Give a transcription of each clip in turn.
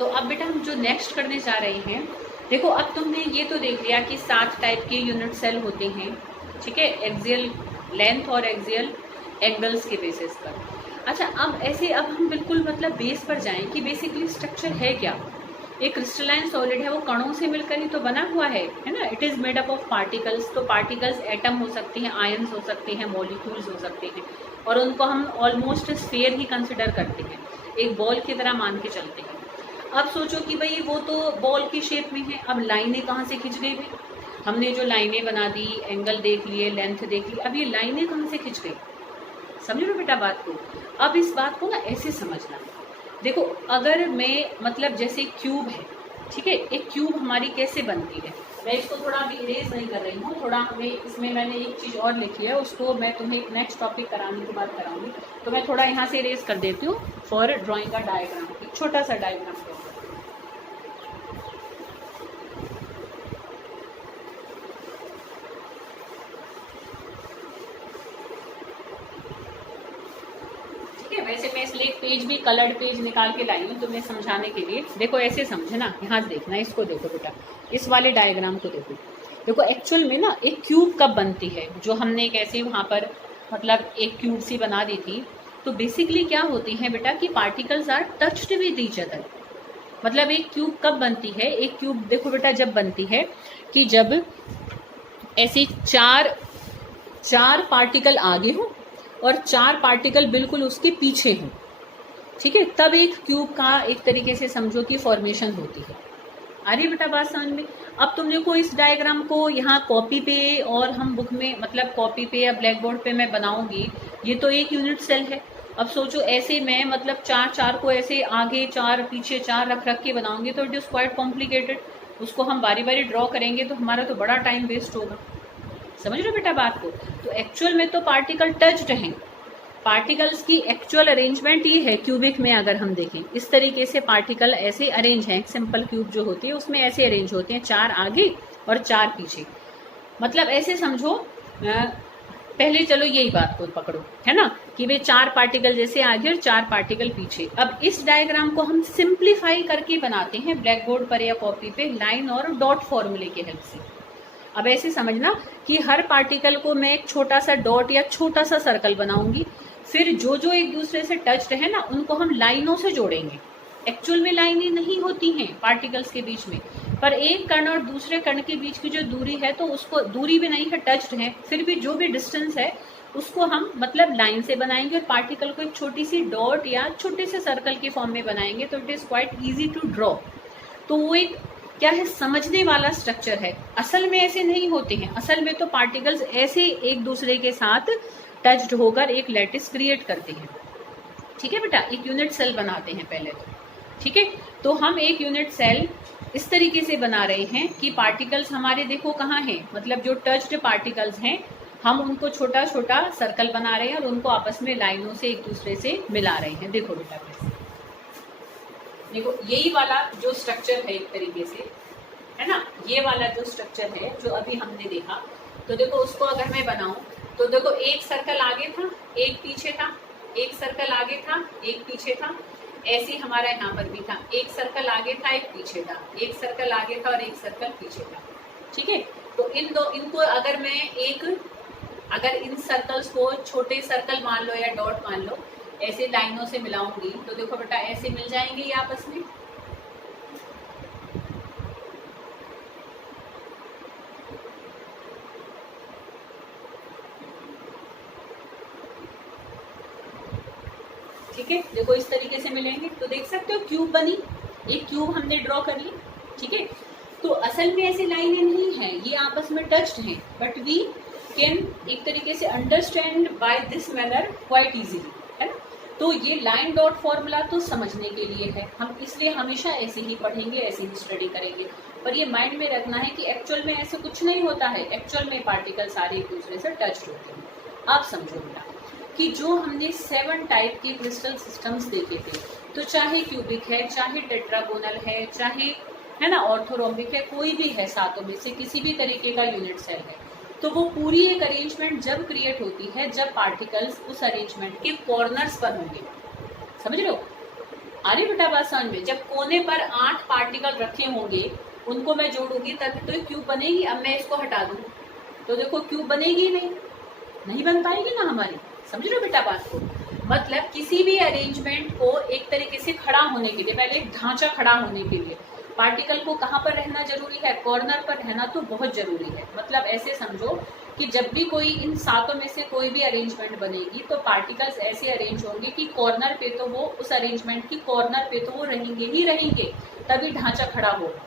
तो अब बेटा हम जो नेक्स्ट करने जा रहे हैं, देखो अब तुमने ये तो देख लिया कि 7 टाइप के यूनिट सेल होते हैं, ठीक है, एक्सियल लेंथ और एक्सियल एंगल्स के बेसिस पर। अच्छा अब हम बिल्कुल मतलब बेस पर जाएं कि बेसिकली स्ट्रक्चर है क्या। एक क्रिस्टलाइन सॉलिड है, वो कणों से मिलकर ही तो बना हुआ है ना। It is made up of particles. तो पार्टिकल्स एटम हो सकते हैं, आयंस हो सकते हैं, मॉलिक्यूल्स हो सकते हैं, और उनको हम ऑलमोस्ट स्फीयर ही कंसिडर करते हैं, एक बॉल की तरह मान के चलते हैं। अब सोचो कि भाई वो तो बॉल की शेप में है, अब लाइनें कहाँ से खिंच गई भाई। हमने जो लाइनें बना दी, एंगल देख लिए, लेंथ देख ली, अब ये लाइनें कहाँ से खिंच गई। समझ लो बेटा बात को। अब इस बात को ना ऐसे समझना, देखो अगर मैं मतलब जैसे क्यूब है, ठीक है, एक क्यूब हमारी कैसे बनती है। मैं इसको थोड़ा अभी इरेज नहीं कर रही हूँ, थोड़ा हमें इसमें मैंने एक चीज़ और लिखी है, उसको मैं तुम्हें नेक्स्ट टॉपिक कराने के बाद कराऊंगी। तो मैं थोड़ा यहाँ से इरेज कर देती हूँ फॉर ड्राइंग का डायग्राम, एक छोटा सा डायग्राम। वैसे मैं इसलिए एक पेज भी कलर्ड पेज निकाल के लाई हूँ तुम्हें समझाने के लिए। देखो ऐसे समझना, यहाँ देखना, इसको देखो बेटा, इस वाले डायग्राम को देखो। देखो एक्चुअल में ना एक क्यूब कब बनती है, जो हमने एक ऐसे वहाँ पर मतलब एक क्यूब सी बना दी थी। तो बेसिकली क्या होती है बेटा कि particles are touched with each other. मतलब एक क्यूब कब बनती है, एक क्यूब देखो बेटा जब बनती है कि जब ऐसी चार पार्टिकल आगे हो और 4 पार्टिकल बिल्कुल उसके पीछे हों, ठीक है, तब एक क्यूब का एक तरीके से समझो कि फॉर्मेशन होती है। आ रही बेटा बात समझ में। अब तुम देखो इस डायग्राम को यहाँ कॉपी पे और हम बुक में मतलब कॉपी पे या ब्लैक बोर्ड पे मैं बनाऊंगी, ये तो एक यूनिट सेल है। अब सोचो ऐसे मैं मतलब 4 को ऐसे आगे 4 पीछे 4 रख रख के बनाऊंगी तो इट इज क्वाइट कॉम्प्लिकेटेड। उसको हम बारी बारी ड्रॉ करेंगे तो हमारा तो बड़ा टाइम वेस्ट होगा। समझ रहे हो बेटा बात को। तो एक्चुअल में तो पार्टिकल टच्ड हैं। पार्टिकल्स की एक्चुअल अरेंजमेंट ये है क्यूबिक में, अगर हम देखें इस तरीके से पार्टिकल ऐसे अरेंज हैं। सिंपल क्यूब जो होती है उसमें ऐसे अरेंज होते हैं, 4 आगे और 4 पीछे। मतलब ऐसे समझो, पहले चलो यही बात को पकड़ो, है ना, कि वे 4 पार्टिकल जैसे आगे और 4 पार्टिकल पीछे। अब इस डायग्राम को हम सिंप्लीफाई करके बनाते हैं ब्लैक बोर्ड पर या कॉपी पे लाइन और डॉट फॉर्मूले की हेल्प से। अब ऐसे समझना कि हर पार्टिकल को मैं एक छोटा सा डॉट या छोटा सा सर्कल बनाऊंगी, फिर जो जो एक दूसरे से टच्ड है ना उनको हम लाइनों से जोड़ेंगे। एक्चुअल में लाइनें नहीं होती हैं पार्टिकल्स के बीच में, पर एक कण और दूसरे कण के बीच की जो दूरी है तो उसको दूरी भी नहीं है, टच्ड है, फिर भी जो भी डिस्टेंस है उसको हम मतलब लाइन से बनाएंगे और पार्टिकल को एक छोटी सी डॉट या छोटे से सर्कल के फॉर्म में बनाएंगे। तो it is quite easy to draw. तो वो एक क्या है, समझने वाला स्ट्रक्चर है। असल में ऐसे नहीं होते हैं, असल में तो पार्टिकल्स ऐसे एक दूसरे के साथ टच्ड होकर एक लैटिस क्रिएट करते हैं। ठीक है बेटा, एक यूनिट सेल बनाते हैं पहले तो, ठीक है। तो हम एक यूनिट सेल इस तरीके से बना रहे हैं कि पार्टिकल्स हमारे देखो कहाँ हैं, मतलब जो टच्ड पार्टिकल्स हैं हम उनको छोटा छोटा सर्कल बना रहे हैं और उनको आपस में लाइनों से एक दूसरे से मिला रहे हैं। देखो बेटा कैसे, देखो यही वाला जो स्ट्रक्चर है एक तरीके से, है ना, ये वाला जो स्ट्रक्चर है जो अभी हमने देखा, तो देखो उसको अगर मैं बनाऊं तो देखो एक सर्कल आगे था, एक पीछे था, एक सर्कल आगे था, एक पीछे था। ऐसे हमारा यहाँ पर भी था, एक सर्कल आगे था, एक पीछे था, एक सर्कल आगे था और एक सर्कल पीछे था। ठीक है, तो इनको अगर मैं अगर इन सर्कल्स को छोटे सर्कल मान लो या डॉट मान लो, ऐसे लाइनों से मिलाऊंगी तो देखो बेटा ऐसे मिल जाएंगे ये आपस में। ठीक है, देखो इस तरीके से मिलेंगे। तो देख सकते हो क्यूब बनी, एक क्यूब हमने ड्रॉ कर ली। ठीक है, तो असल में ऐसी लाइनें नहीं है, ये आपस में टच्ड हैं, बट वी कैन एक तरीके से understand by this manner quite easily, है ना। तो ये लाइन डॉट फॉर्मूला तो समझने के लिए है, हम इसलिए हमेशा ऐसे ही पढ़ेंगे, ऐसे ही स्टडी करेंगे। पर ये माइंड में रखना है कि एक्चुअल में ऐसे कुछ नहीं होता है, एक्चुअल में पार्टिकल सारे एक दूसरे से टच होते हैं। आप समझो बेटा कि जो हमने 7 टाइप के क्रिस्टल सिस्टम्स देखे थे, तो चाहे क्यूबिक है, चाहे टेट्रागोनल है, चाहे है ना ऑर्थोरोम्बिक है, कोई भी है, सातों में से किसी भी तरीके का यूनिट सेल है, तो वो पूरी एक अरेंजमेंट जब क्रिएट होती है जब पार्टिकल्स उस अरेंजमेंट के कॉर्नर्स पर होंगे। समझ रहे हो, आ रही बेटा बात समझ में? जब कोने पर 8 पार्टिकल रखे होंगे उनको मैं जोड़ूंगी तभी तो क्यूब बनेगी। अब मैं इसको हटा दूं तो देखो क्यूब बनेगी नहीं बन पाएगी ना हमारी। समझ रहे हो बेटा बात को? मतलब किसी भी अरेंजमेंट को एक तरीके से खड़ा होने के लिए, पहले एक ढांचा खड़ा होने के लिए पार्टिकल को कहाँ पर रहना जरूरी है? कॉर्नर पर रहना तो बहुत जरूरी है। मतलब ऐसे समझो कि जब भी कोई इन सातों में से कोई भी अरेंजमेंट बनेगी तो पार्टिकल्स ऐसे अरेंज होंगे कि कॉर्नर पे तो वो उस अरेंजमेंट की कॉर्नर पे तो वो रहेंगे ही रहेंगे, तभी ढांचा खड़ा होगा।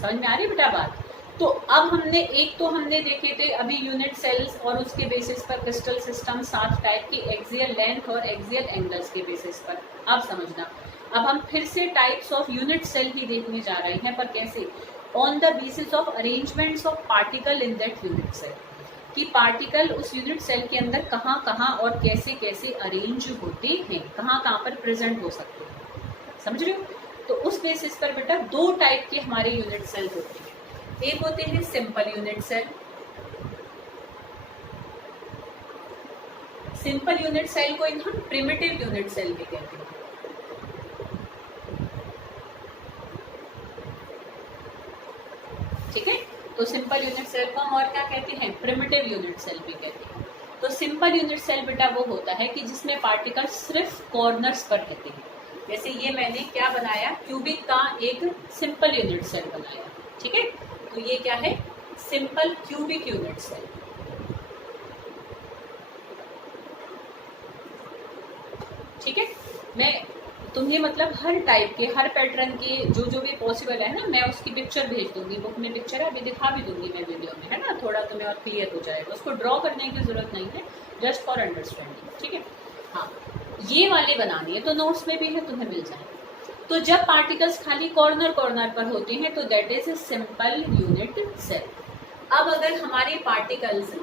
समझ में आ रही बेटा बात? तो अब हमने देखे थे अभी यूनिट सेल्स और उसके बेसिस पर क्रिस्टल सिस्टम 7 टाइप की एक्सियल लेंथ और एक्सियल एंगल्स के बेसिस पर। अब समझना, अब हम फिर से टाइप्स ऑफ यूनिट सेल ही देखने जा रहे हैं, पर कैसे? On the basis of arrangements of particle in that unit cell, कि पार्टिकल उस यूनिट सेल के अंदर कहाँ कहाँ और कैसे कैसे अरेंज होते हैं, कहाँ कहाँ पर प्रेजेंट हो सकते हैं। समझ रहे हो? तो उस बेसिस पर बेटा 2 टाइप के हमारे यूनिट सेल होते हैं। एक होते हैं simple unit cell. Simple unit cell को हम प्रिमिटिव यूनिट सेल भी कहते हैं। ठीक है, तो सिंपल यूनिट सेल को हम और क्या कहते हैं? प्रिमिटिव यूनिट सेल भी कहते हैं। तो सिंपल यूनिट सेल बेटा वो होता है कि जिसमें पार्टिकल सिर्फ कॉर्नर्स पर रहते हैं। जैसे ये मैंने क्या बनाया, क्यूबिक का एक सिंपल यूनिट सेल बनाया। ठीक है, तो ये क्या है? Simple cubic unit cell. ठीक है, मैं तुम्हें मतलब हर टाइप के, हर पैटर्न के जो भी पॉसिबल है ना, मैं उसकी पिक्चर भेज दूंगी। बुक में पिक्चर है, अभी दिखा भी दूंगी मैं वीडियो में, है ना, थोड़ा तुम्हें और क्लियर हो जाएगा। उसको ड्रॉ करने की जरूरत नहीं है, जस्ट फॉर अंडरस्टैंडिंग। ठीक है, हाँ, ये वाले बनानी है तो नोट्स में भी है, तुम्हें मिल जाएगा। तो जब पार्टिकल्स खाली कॉर्नर पर होते हैं तो that is a simple unit cell. अब अगर हमारे पार्टिकल्स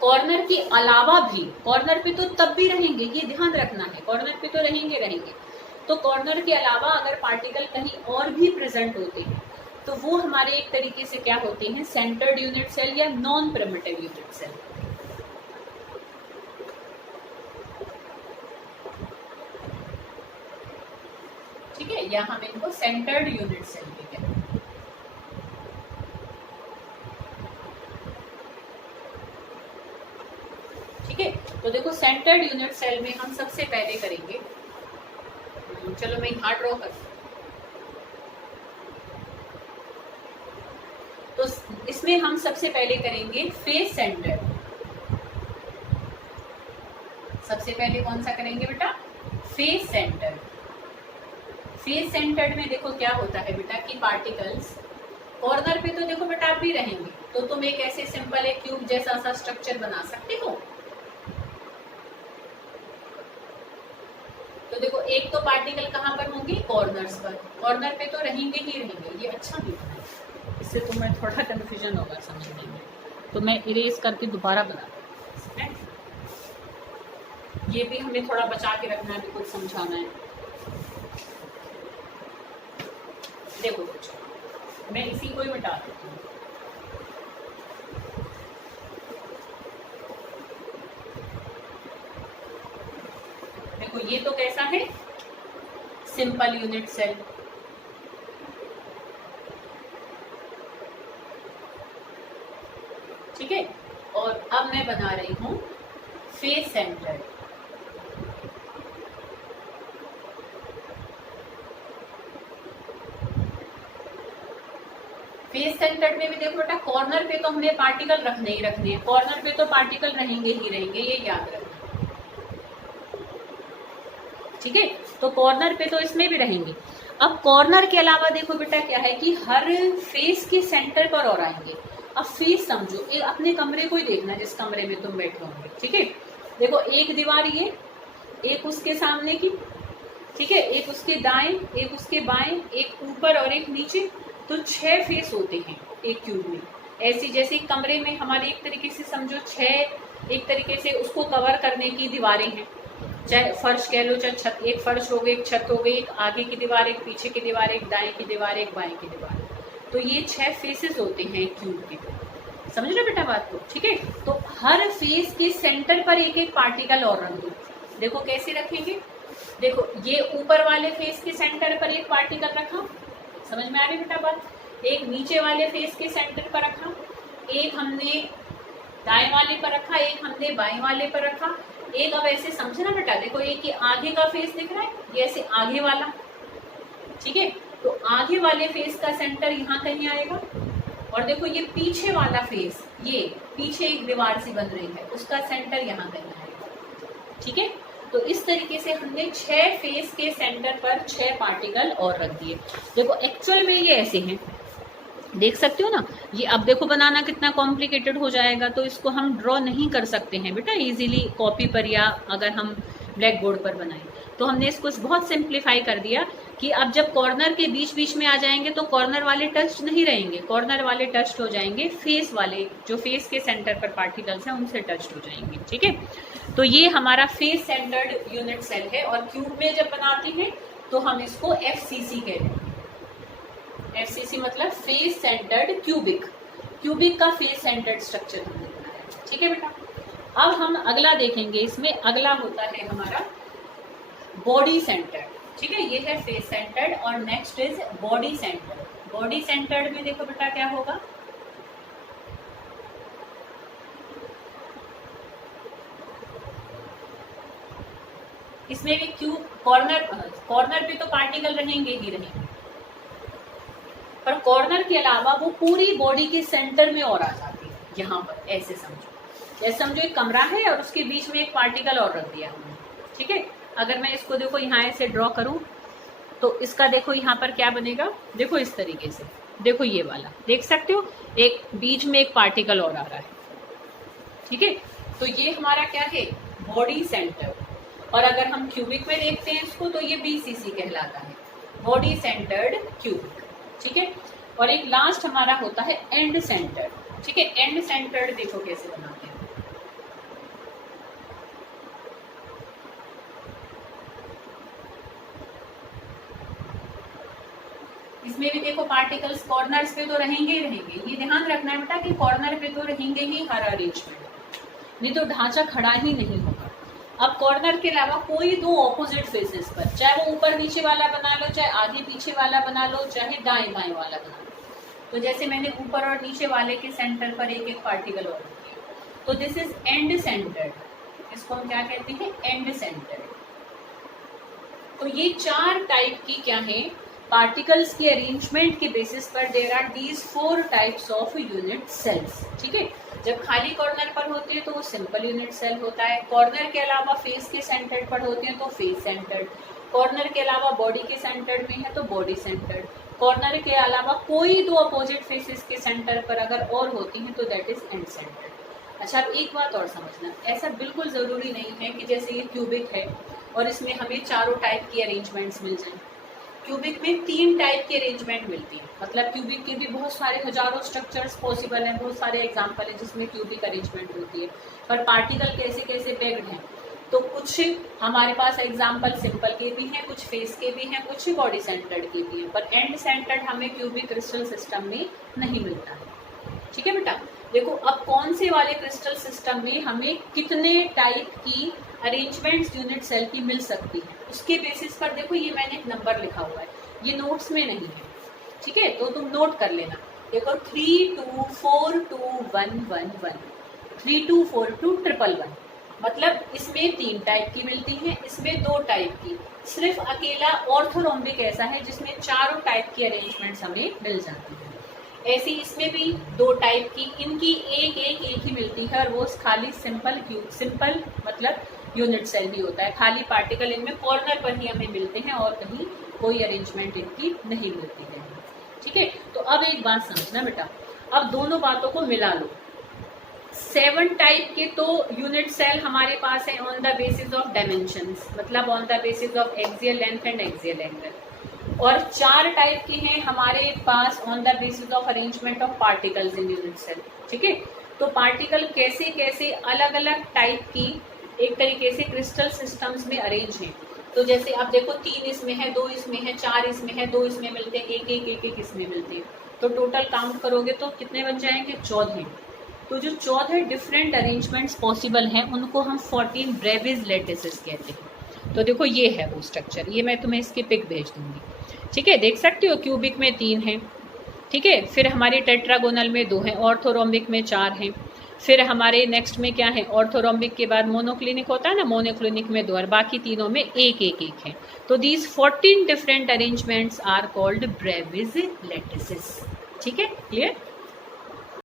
कॉर्नर के अलावा भी, कॉर्नर पे तो तब भी रहेंगे, ये ध्यान रखना है, कॉर्नर पे तो रहेंगे, तो कॉर्नर के अलावा अगर पार्टिकल कहीं और भी प्रेजेंट होते हैं तो वो हमारे एक तरीके से क्या होते हैं? सेंटर्ड यूनिट सेल या नॉन प्रिमिटिव यूनिट सेल। ठीक है, या हम इनको सेंटर्ड यूनिट सेल भी कहते हैं। ठीक है, तो देखो सेंटर्ड यूनिट सेल में हम सबसे पहले करेंगे, चलो मैं यहाँ ड्रॉ कर, तो इसमें हम सबसे पहले करेंगे फेस सेंटर्ड। सबसे पहले कौन सा करेंगे बेटा? Face centred. फेस सेंटर्ड में देखो क्या होता है बेटा कि पार्टिकल्स कॉर्नर पे तो देखो बेटा आप भी रहेंगे, तो तुम एक ऐसे सिंपल एक क्यूब जैसा सा स्ट्रक्चर बना सकते हो। तो देखो एक तो पार्टिकल कहाँ पर होंगे? कॉर्नर्स पर, कॉर्नर पे तो रहेंगे ही रहेंगे। ये अच्छा भी है, इससे तुम्हें थोड़ा कंफ्यूजन होगा समझने में, तो मैं इरेज करके दोबारा बना दूँ। ये भी हमें थोड़ा बचा के रखना है, कुछ समझाना है। देखो बच्चों, मैं इसी को ही मिटा देती हूँ। देखो ये तो कैसा है? Simple unit cell. ठीक है, और अब मैं बना रही हूं फेस सेंटर्ड। फेस सेंटर्ड में भी देखो बेटा कॉर्नर पे तो हमें पार्टिकल रखने ही रखने हैं, कॉर्नर पे तो पार्टिकल रहेंगे ही रहेंगे, ये याद रखना। ठीक है, तो कॉर्नर पे तो इसमें भी रहेंगे। अब कॉर्नर के अलावा देखो बेटा क्या है कि हर फेस के सेंटर पर और आएंगे। अब फेस समझो, एक अपने कमरे को ही देखना जिस कमरे में तुम बैठे होंगे। ठीक है, देखो एक दीवार ये, एक उसके सामने की, ठीक है, एक उसके दाएं, एक उसके बाएं, एक ऊपर और एक नीचे, तो 6 फेस होते हैं एक क्यूब में। ऐसी जैसे कमरे में हमारे एक तरीके से समझो 6 एक तरीके से उसको कवर करने की दीवारें हैं, चाहे फर्श कह लो, चाहे छत, एक फर्श हो गई, एक छत हो गई, एक आगे की दीवार, एक पीछे की दीवार, एक दाएं की दीवार, एक बाएं की दीवार। तो ये 6 फेसेस होते हैं क्यूब के। समझ रहे बेटा बात को? ठीक है, तो हर फेस के सेंटर पर एक एक पार्टिकल और रख दो। देखो कैसे रखेंगे, देखो ये ऊपर वाले फेस के सेंटर पर एक पार्टिकल रखा, समझ में आ रही बेटा बात, एक नीचे वाले फेस के सेंटर पर रखा, एक हमने दाएं वाले पर रखा, एक हमने बाएं वाले पर रखा, एक अब ऐसे समझे ना बेटा, देखो एक ये आगे का फेस दिख रहा है, ये ऐसे आगे वाला, ठीक है, तो आगे वाले फेस का सेंटर यहाँ कहीं आएगा, और देखो ये पीछे वाला फेस, ये पीछे एक दीवार सी बन रही है, उसका सेंटर यहाँ कहीं आएगा, ठीक है। तो इस तरीके से हमने 6 फेस के सेंटर पर 6 पार्टिकल और रख दिए। देखो एक्चुअल में ये ऐसे हैं, देख सकते हो ना, ये अब देखो बनाना कितना कॉम्प्लिकेटेड हो जाएगा, तो इसको हम ड्रॉ नहीं कर सकते हैं बेटा इजीली कॉपी पर, या अगर हम ब्लैक बोर्ड पर बनाएं, तो हमने इसको बहुत सिंप्लीफाई कर दिया कि अब जब कॉर्नर के बीच बीच में आ जाएंगे तो कॉर्नर वाले टच नहीं रहेंगे, कॉर्नर वाले टच हो जाएंगे फेस वाले, जो फेस के सेंटर पर पार्टिकल्स हैं उनसे टच हो जाएंगे, ठीक है। तो ये हमारा फेस सेंटर्ड यूनिट सेल है, और क्यूब में जब बनाते हैं तो हम इसको FCC कहते हैं। FCC मतलब फेस सेंटर्ड क्यूबिक, क्यूबिक का फेस सेंटर्ड स्ट्रक्चर हमने बनाया, ठीक है बेटा। अब हम अगला देखेंगे, इसमें अगला होता है हमारा बॉडी सेंटर्ड, ठीक है, ये है फेस सेंटर्ड, और next is body centred. Body centred में देखो बेटा क्या होगा, इसमें भी क्यूब कॉर्नर पे तो पार्टिकल रहेंगे ही रहेंगे, पर कॉर्नर के अलावा वो पूरी बॉडी के सेंटर में और आ जाती है, यहाँ पर ऐसे समझो, जैसे समझो एक कमरा है और उसके बीच में एक पार्टिकल और रख दिया हमने, ठीक है। अगर मैं इसको देखो यहाँ ऐसे ड्रॉ करूं तो इसका देखो यहाँ पर क्या बनेगा, देखो इस तरीके से, देखो ये वाला देख सकते हो, एक बीच में एक पार्टिकल और आ रहा है, ठीक है। तो ये हमारा क्या है, बॉडी सेंटर। और अगर हम क्यूबिक में देखते हैं इसको तो ये BCC कहलाता है, बॉडी सेंटर्ड क्यूबिक, ठीक है। और एक लास्ट हमारा होता है एंड सेंटर्ड, ठीक है। एंड सेंटर्ड देखो कैसे बनाते हैं, इसमें भी देखो पार्टिकल्स कॉर्नर्स पे तो रहेंगे ही रहेंगे, ये ध्यान रखना है बेटा कि कॉर्नर पे तो रहेंगे ही हर अरेंजमेंट, नहीं तो ढांचा खड़ा ही नहीं होगा। अब कॉर्नर के अलावा कोई दो ऑपोजिट फेसेस पर, चाहे वो ऊपर नीचे वाला बना लो, चाहे आगे पीछे वाला बना लो, चाहे दाएं बाएं वाला बना लो, तो जैसे मैंने ऊपर और नीचे वाले के सेंटर पर एक एक पार्टिकल और रखा, तो दिस इज एंड सेंटर्ड, इसको हम क्या कहते हैं, एंड सेंटर्ड। तो ये 4 टाइप की क्या है, पार्टिकल्स के अरेंजमेंट के बेसिस पर there are these 4 types of unit cells, ठीक है। जब खाली कॉर्नर पर होती है तो वो सिंपल यूनिट सेल होता है, कॉर्नर के अलावा फेस के सेंटर्ड पर होती है तो फेस सेंटर्ड, कॉर्नर के अलावा बॉडी के सेंटर्ड में है तो बॉडी सेंटर्ड, कॉर्नर के अलावा कोई दो अपोजिट फेसेस के सेंटर पर अगर और होती हैं तो दैट इज एंड सेंटर्ड। अच्छा, अब एक बात और समझना, ऐसा बिल्कुल जरूरी नहीं है कि जैसे ये क्यूबिक है और इसमें हमें चारों टाइप की अरेंजमेंट्स मिल जाएं। क्यूबिक में 3 टाइप की अरेंजमेंट मिलती है, मतलब क्यूबिक के भी बहुत सारे हजारों स्ट्रक्चर्स पॉसिबल हैं, बहुत सारे एग्जांपल हैं जिसमें क्यूबिक अरेंजमेंट होती है, पर पार्टिकल कैसे कैसे पैक्ड हैं, तो कुछ हमारे पास एग्जांपल सिंपल के भी हैं, कुछ फेस के भी हैं, कुछ बॉडी सेंटर्ड के भी हैं, पर एंड सेंटर्ड हमें क्यूबिक क्रिस्टल सिस्टम में नहीं मिलता है, ठीक है बेटा। देखो अब कौन से वाले क्रिस्टल सिस्टम में हमें कितने टाइप की अरेंजमेंट्स यूनिट सेल की मिल सकती है, उसके बेसिस पर देखो ये मैंने एक नंबर लिखा हुआ है, ये नोट्स में नहीं है, ठीक है, तो तुम नोट कर लेना। देखो 32421111 324211, मतलब इसमें 3 टाइप की मिलती है, इसमें 2 टाइप की, सिर्फ अकेला ऑर्थोरोम्बिक ऐसा है जिसमें चारों टाइप की अरेंजमेंट्स हमें मिल जाती है। ऐसी इसमें भी 2 टाइप की, इनकी एक ही मिलती है, और वो खाली सिंपल मतलब यूनिट सेल भी होता है, खाली पार्टिकल इनमें कॉर्नर पर ही हमें मिलते हैं और कहीं कोई अरेंजमेंट इनकी नहीं मिलती है, ठीक है। तो अब एक बात समझना बेटा, अब दोनों बातों को मिला लो। 7 टाइप के तो यूनिट सेल हमारे पास है on the basis of dimensions, मतलब on the basis of axial length and axial angle, और 4 टाइप के हैं हमारे पास on the basis of arrangement of particles in unit cell, ठीक है। तो पार्टिकल कैसे कैसे अलग अलग टाइप की एक तरीके से क्रिस्टल सिस्टम्स में अरेंज हैं, तो जैसे अब देखो 3 इसमें है, 2 इसमें है, 4 इसमें है, 2 इसमें मिलते हैं, एक इसमें मिलते हैं, तो टोटल काउंट करोगे तो कितने बन जाएंगे, 14। तो जो 14 डिफरेंट अरेंजमेंट्स पॉसिबल हैं उनको हम 14 ब्रेविस लैटिसेस कहते हैं। तो देखो ये है वो स्ट्रक्चर, ये मैं तुम्हें इसकी पिक भेज दूंगी, ठीक है। देख सकते हो क्यूबिक में 3 हैं, ठीक है। फिर हमारे टेट्रागोनल में 2 हैं, ऑर्थोरोम्बिक में 4 हैं। फिर हमारे नेक्स्ट में क्या है, ऑर्थोरोम्बिक के बाद मोनोक्लिनिक होता है ना, मोनोक्लिनिक में 2 और बाकी तीनों में एक एक एक है। तो these 14 different arrangements are called Bravais lattices, ठीक है, क्लियर।